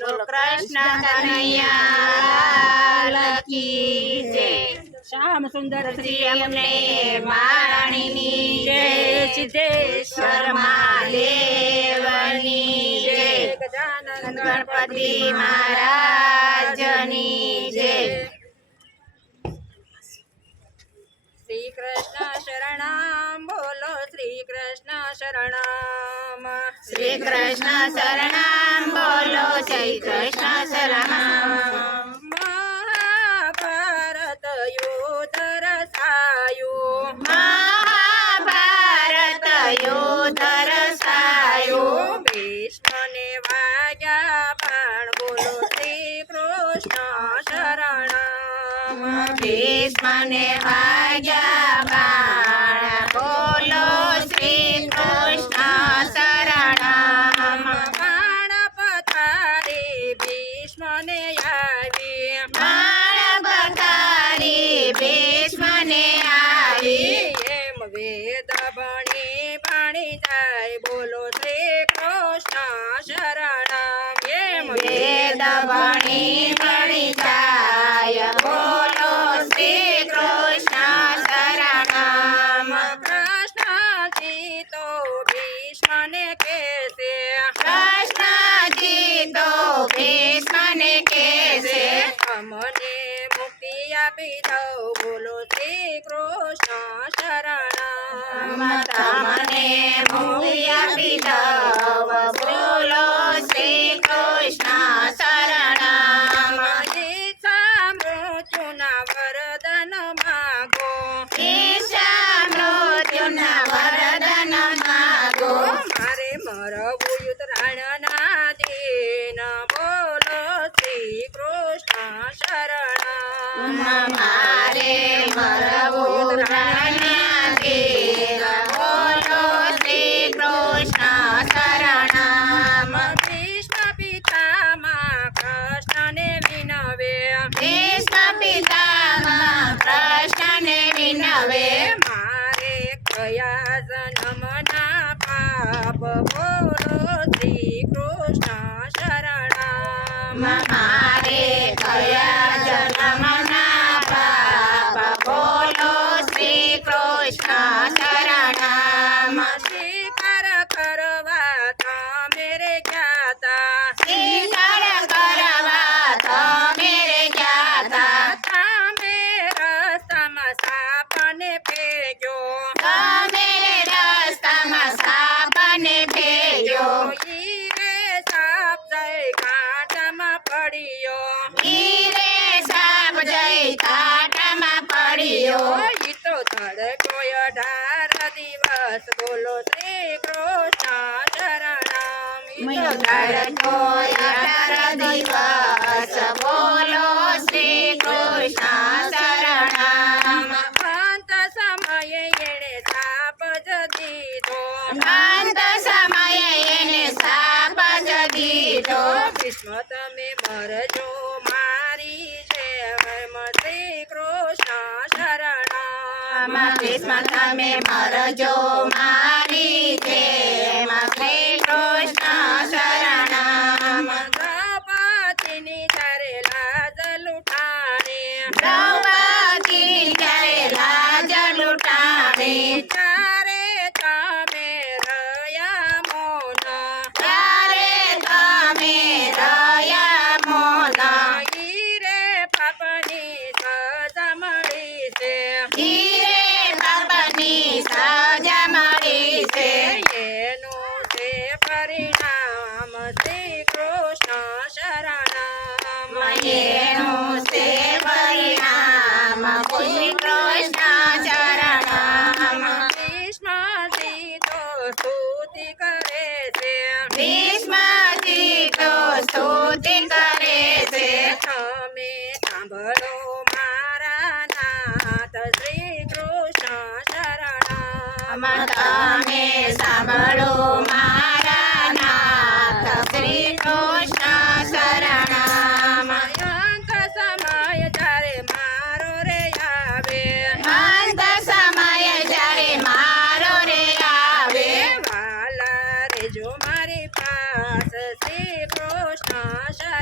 કૃષ્ણ કનૈયા લાલ કી જય। શ્યામ સુંદર શ્રી અમને મહારાણીની જય, સિદ્ધેશ્વર મહાદેવની જય, ગજાનન ગણપતિ મહારાજની જય। શ્રી કૃષ્ણ શરણામ બોલો, શ્રી કૃષ્ણ શરણામ, શ્રી કૃષ્ણ શરણામ બોલો, શ્રી કૃષ્ણ શરણામ। મહાભારત યુદ્ધ રસાયું, મહાભારત યુદ્ધ રસાયું, ભીષ્મને વાગ્યા બાણ બોલો, શ્રી કૃષ્ણ શરણામ, ભીષ્મને વાગ્યા બાણ બોલો, શ્રી કૃષ્ણ શરણામ। બાણ પથારી ભીષ્મને આવી, બાણ પથારી ભીષ્મને આવી, એમ વેદ ભણી ભણી જાય બોલો, શ્રી કૃષ્ણ શરણામ, એમ વેદ ભણી ભણી જાય બોલો, શ્રી કૃષ્ણ શરણામ। કૃષ્ણજી તો ભીષ્મને કહેશે, કૃષ્ણજી તો ભીષ્મને કહેશે, અમને મુક્તિ આપી દો બોલો, શ્રી કૃષ્ણ શરણામ, તમને મુક્તિ આપી દઉં બોલો, શ્રી કૃષ્ણ શરણામ। ઈચ્છા મૃત્યુના વરદાન માગો, ઈચ્છા મૃત્યુના વરદાન માગો, મારે મરવું યુતરાણના દિન બોલો, શ્રી કૃષ્ણ શરણામ, મારે મરવું રણના દેવ બોલો, શ્રી કૃષ્ણ શરણામ। ભીષ્મ પિતામાં કૃષ્ણને વિનવે, ભીષ્મ પિતામહ કૃષ્ણને વિનવે, મારે કયા જન્મના પાપ બોલો, શ્રી કૃષ્ણ શરણામ, મારે કયા જન્મના પાપ બોલો, શ્રી કૃષ્ણ શરણામ। શિકાર કરવા તમે રે જ્ઞાતા, શિકાર કરવા તમે રે ગયા તા, તમે રસ્તામાં સાપને ભેજો, તમે રસ્તામાં સાપને ભેજો, ઈ રે સાપ જઈ કાંટામાં પડ્યો, ઈરે સાપ જઈ કાંટામાં પડ્યો, ઈ તો તડકો 18 દિવસ બોલો, શ્રી કૃષ્ણ શરણામ, મીઠો તડકો 18 દિવસ બોલો, શ્રી કૃષ્ણ શરણામ। અંત સમયે એણે સાપ જ દીધો, અંત સમયે એને સાપ જ દીધો, ભીષ્મ તમે મરજો મારી જેમ, શ્રી કૃષ્ણ શરણામ, ભીષ્મ તમે મરજો મારી જેમ, શ્રી કૃષ્ણ શરણામ। દ્રૌપદીની જ્યારે લાજ લૂંટાણી, દ્રૌપદી જ્યારે લાજ લૂંટાણી, ત્યારે તમે રહ્યા મૌન, ત્યારે તમે રહ્યા મૌન, ઈ રે પાપની સજા મળી છે, ધીરે બાબાની સજા મળી છે, એનું છે પરિણામ, શ્રી કૃષ્ણ શરણામ, એનું છે પરિણામ, શ્રી કૃષ્ણ શરણામ। ભીષ્મજી તો સ્તુતિ કરે છે, ભીષ્મજી તો સ્તુતિ કરે છે, તમે સાંભળો મારા નાથ, શ્રી કૃષ્ણ શરણામ, તમે સાંભળો મારા નાથ, શ્રી કૃષ્ણ શરણામ। અંત સમય જ્યારે મારો રે આવે, અંત સમય જ્યારે મારો રે આવે, વાલા રેજો મારી પાસ, શ્રી કૃષ્ણ શરણામ।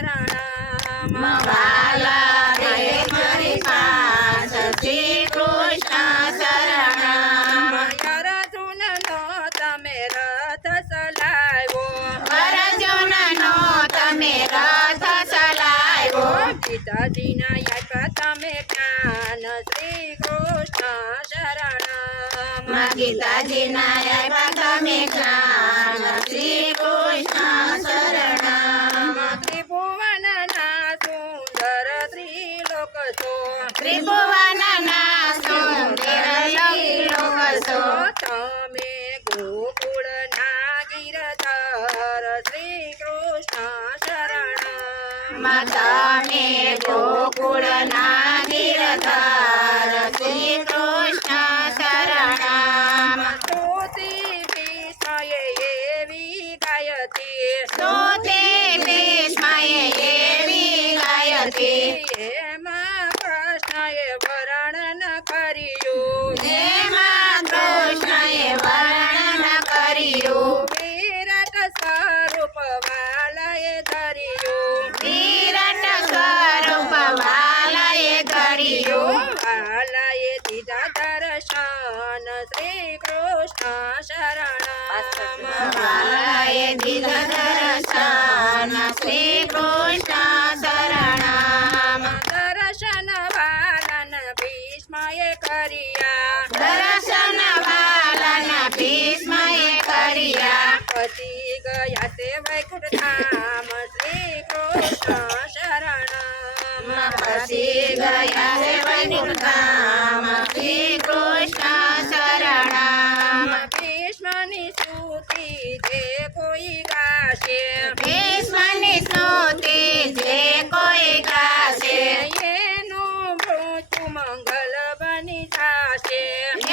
વાલા રે મારી પાસ શ્રી કૃષ્ણ શરણમ અર્જુનનો તમે રથ ચલાવ્યો અર્જુનનો તમે રથ ચલાવ્યો પિતાજીના આપ્યા તમે જ્ઞાન શ્રી કૃષ્ણ શરણમ ગીતાજીના આપ્યા તમે જ્ઞાન શ્રી કૃષ્ણ શરણમ ત્રિભુવનના સુંદર ત્રિલોક છો ત્રિભુવનના સુંદર લોક છો તમે ગોકુળના ગિરધર શ્રી કૃષ્ણ શરણમ તમે ગોકુળના ગિરધર શ્રી કૃષ્ણ શરણમ સ્તુતિ વિષયે એવી ગાયતી સ્તુતિ ભીષ્મએ એવી ગાયતી એમાં કૃષ્ણએ વર્ણન કર્યું જેમાં કૃષ્ણએ વર્ણન કર્યું વિરાટ સ્વરૂપ વાલાએ ધર્યું વિરાટ સ્વરૂપ વાલાએ ધર્યું વાલાએ દીધા દર્શન શ્રી કૃષ્ણ શરણમ વાલાએ દીધા દર્શન શ્રી કૃષ્ણ શરણમ દર્શન વાલન ભીષ્મએ કર્યા દર્શન વાલાના ભીષ્મએ કર્યા પછી ગયા તે વૈકુંઠ ધામ શ્રી કૃષ્ણ શરણમ પછી ગયા છે વૈકુંઠ ધામ શ્રી કૃષ્ણ શરણમ ભીષ્મની સ્તુતિ જે કોઈ ગાશે ભીષ્મની સ્તુતિ જે કોઈ ગાશે એનું મૃત્યુ મંગલ બની થશે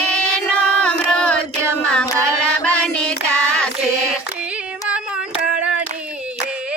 એનો મૃત્યુ મંગલ બની જશે શિવ મંડળની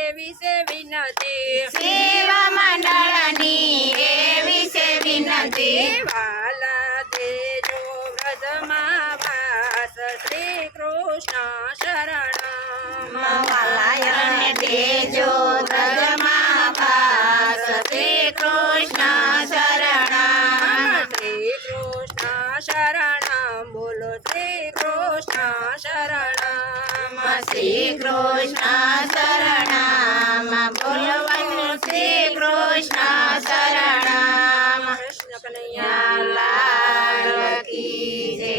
એવી છે વિનતી શિવ મંડળની એવી છે વિનંતી વાલા દેજો વ્રજમાં વાસ શ્રી કૃષ્ણ શરણમ વાલાયને દેજો વ્રજમાં વાસ શ્રી કૃષ્ણ શરણમ શ્રી કૃષ્ણ શરણમ બોલો શ્રી કૃષ્ણ શરણમ શ્રી કૃષ્ણ શરણમ બોલવાનું શ્રી કૃષ્ણ શરણમ કૃષ્ણ કનૈયા લાલ કી જય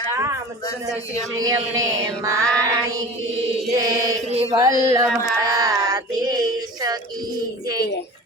રામ સુંદર શ્રી અમને માણી કી જય શ્રી વલ્લભ દેશ કી જય